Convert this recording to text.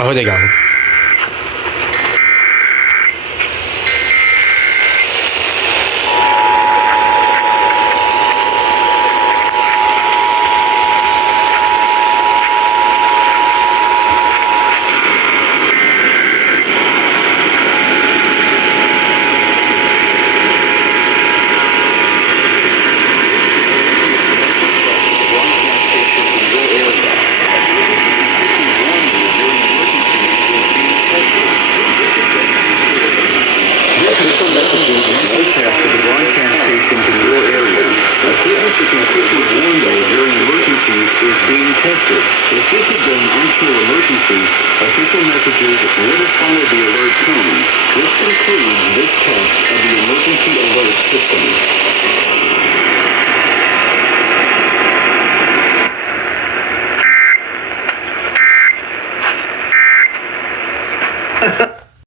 Oh, there you go. Official messaging is broadcast to the broadcast stations in your area. Equipment that can quickly warn you during emergencies is being tested. If this had been an actual emergency, official messages would have followed the alert tone. This concludes this test of the emergency alert system.